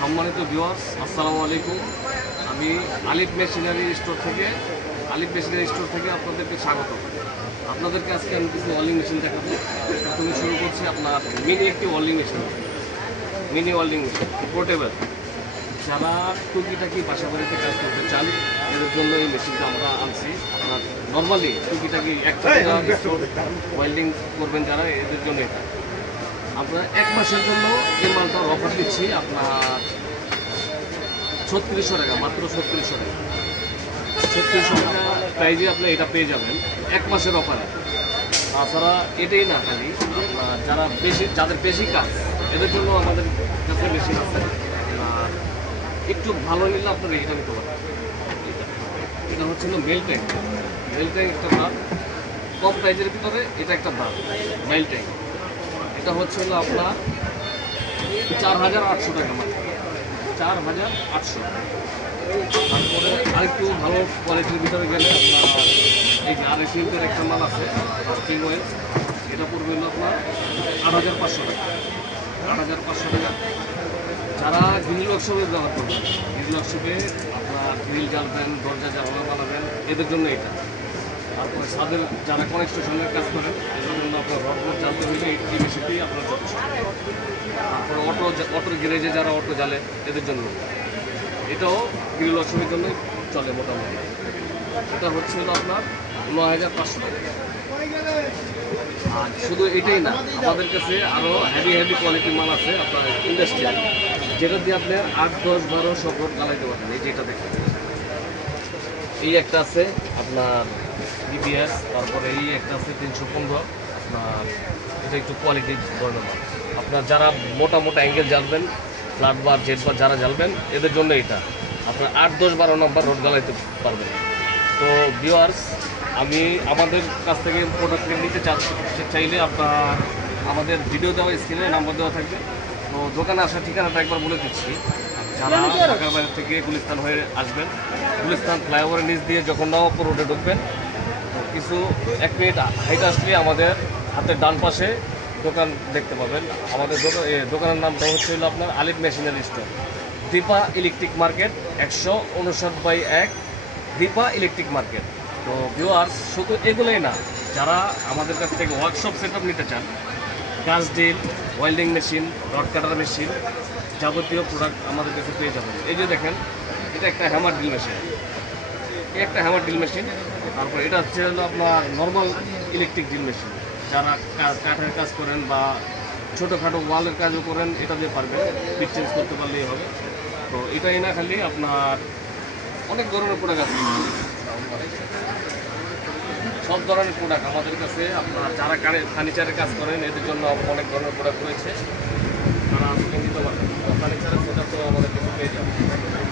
সম্মানিত ভিউয়ার্স, আসসালামু আলাইকুম। আমি আলিফ মেশিনারি স্টোর থেকে আপনাদেরকে স্বাগত। আপনাদেরকে আজকে আমি কিছু ওয়েল্ডিং মেশিন দেখাবো। প্রথমে শুরু করছি আপনার একটি welding machine, mini welding machine, portable. যারা টুকিটাকি বাসা বাড়িতে কাজ করতে চান এদের জন্য এই মেশিনটা আমরা আনছি। আপনার নর্মালি টুকিটাকি একটা ওয়েল্ডিং করবেন যারা, এদের জন্য এটা আমরা 1 মাসের জন্য এই মালটার অফার দিচ্ছি আপনার 3600 টাকা, মাত্র 3600 টাকা। 3600 টাকা প্রাইজে আপনি এটা পেয়ে যাবেন 1 মাসের অফারে। তাছাড়া এটাই না, খালি আপনার যাদের বেশি কাজ এদের জন্য আমাদের কাছে মেশিন আছে। আর একটু ভালো নিলে আপনারা এটা নিতে পারেন। এটা হচ্ছে মেল ট্যাঙ্ক একটা দাম, কম প্রাইজের ভিতরে এটা একটা দাম মেল ট্যাঙ্ক। এটা হচ্ছে আপনার 4800 টাকা, মাত্র 4800। তারপরে আরেকটু ভালো কোয়ালিটির ভিতরে গেলে আপনার এই যে RSUর একটা মাল আছে কিং ওয়েল, এটা পড়বে হলো আপনার 8500 টাকা। 8500 টাকা। যারা গ্রিল ওয়ার্কশপে ব্যবহার করবেন, গ্রিল ওয়ার্কশপে আপনার গ্রিল জ্বালবেন, দরজা জানালা বানাবেন, এদের জন্য এটা। তারপরে ছাদের যারা কনস্ট্রাকশনের কাজ করেন এদের জন্য আপনার রড জ্বালতে হলে এই মেশিনটি আপনার যথেষ্ট। তারপরে অটোর গ্যারেজে যারা অটো জ্বালে এদের জন্য এটাও গ্রিল ওয়ার্কশপের জন্য চলে মোটামুটি। এটা হচ্ছে আপনার 9500 টাকা। আর শুধু এটাই না, আমাদের কাছে আরও হেভি কোয়ালিটির মাল আছে আপনার ইন্ডাস্ট্রিয়াল, যেটা দিয়ে আপনি 8, 10, 12 সব রোড জ্বালাইতে পারবেন। এই যেটা দেখেন, এই একটা আছে আপনার BBS, তারপরে এই একটা আছে 315। আপনার এটা একটু কোয়ালিটি ধরনের মাল। আপনার যারা মোটা অ্যাঙ্গেল জ্বালবেন, ফ্ল্যাট বার, জেড বার যারা জ্বালবেন এদের জন্য এটা আপনার 8, 10, 12 নম্বর রোড জ্বালাইতে পারবেন। তো ভিউয়ার্স, আমি আমাদের কাছ থেকে প্রোডাক্ট নিতে চাইলে আপনার আমাদের ভিডিও দেওয়া স্ক্রিনে নাম্বার দেওয়া থাকবে। তো দোকানে আসার ঠিকানাটা একবার বলে দিচ্ছি। যারা ঢাকার বাইরে থেকে গুলিস্তান হয়ে আসবেন, গুলিস্তান ফ্লাইওভারের নিচ দিয়ে যখন নবাবপুর রোডে ঢুকবেন, কিছু 1 মিনিট হাইটে আসলে আমাদের হাতের ডান পাশে দোকান দেখতে পাবেন। আমাদের দোকানের নামটা হচ্ছে আপনার Alif machinery store, Dipa electric market, 159/1 Dipa electric market. তো ভিউয়ার্স, শুধু এগুলোই না, যারা আমাদের কাছ থেকে ওয়ার্কশপ সেট নিতে চান, গাছ ডিল, ওয়েল্ডিং মেশিন, রড কাটার মেশিন, যাবতীয় প্রোডাক্ট আমাদের কাছে পেয়ে যাবেন। এই যে দেখেন, এটা একটা হ্যামার ড্রিল মেশিন, তারপর এটা হচ্ছে আপনার নর্মাল ইলেকট্রিক ড্রিল মেশিন। যারা কাঠের কাজ করেন বা ছোটোখাটো ওয়ালের কাজও করেন, এটা দিয়ে পারবেন, পিচ চেঞ্জ করতে পারলেই হবে। তো এটাই না, খালি আপনার অনেক ধরনের প্রোডাক্ট আছে, সব ধরনের প্রোডাক্ট আমাদের কাছে। আপনার যারা ফার্নিচারের কাজ করেন এদের জন্য অনেক ধরনের প্রোডাক্ট রয়েছে, তারা আসলে নিতে পারবেন। ফার্নিচারের সেটা তো আমাদের কাছে পেয়ে যাবে।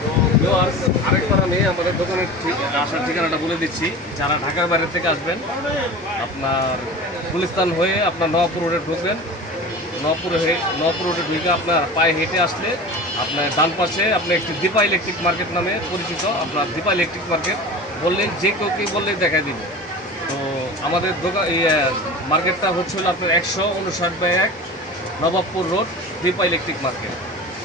তো ভিউয়ার্স, আরেকবার আমি আমাদের দোকানের আসার ঠিকানাটা বলে দিচ্ছি। যারা ঢাকার বাইরে থেকে আসবেন, আপনার গুলিস্তান হয়ে আপনার নবাবপুর রোডে ঢুকবেন। নবাবপুর রোডে ঢুকে আপনার পায়ে হেঁটে আসলে আপনার ডান পাশে আপনি একটি দীপা ইলেকট্রিক মার্কেট নামে পরিচিত, আপনার দীপা ইলেকট্রিক মার্কেট বললেন, যে কেউ বললেই দেখাই দিবে। তো আমাদের দোকান মার্কেটটা হচ্ছে আপনার 159/1 Nawabpur road, Dipa electric market.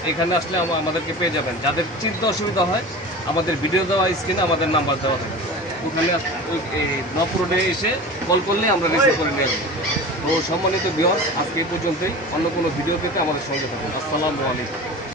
এখানে আসলে আমাদেরকে পেয়ে যাবেন। যাদের চিন্তা অসুবিধা হয়, আমাদের ভিডিও দেওয়া স্ক্রিনে আমাদের নাম্বার দেওয়া থাকে, ওখানে ওই নবাবপুর রোডে এসে কল করলে আমরা রিসিভ করে নিয়ে আসবো। তো সম্মানিত ভিউয়ার্স, আজকে এই পর্যন্তই। অন্য কোনো ভিডিও পেতে আমাদের সঙ্গে থাকুন। আসসালামু আলাইকুম।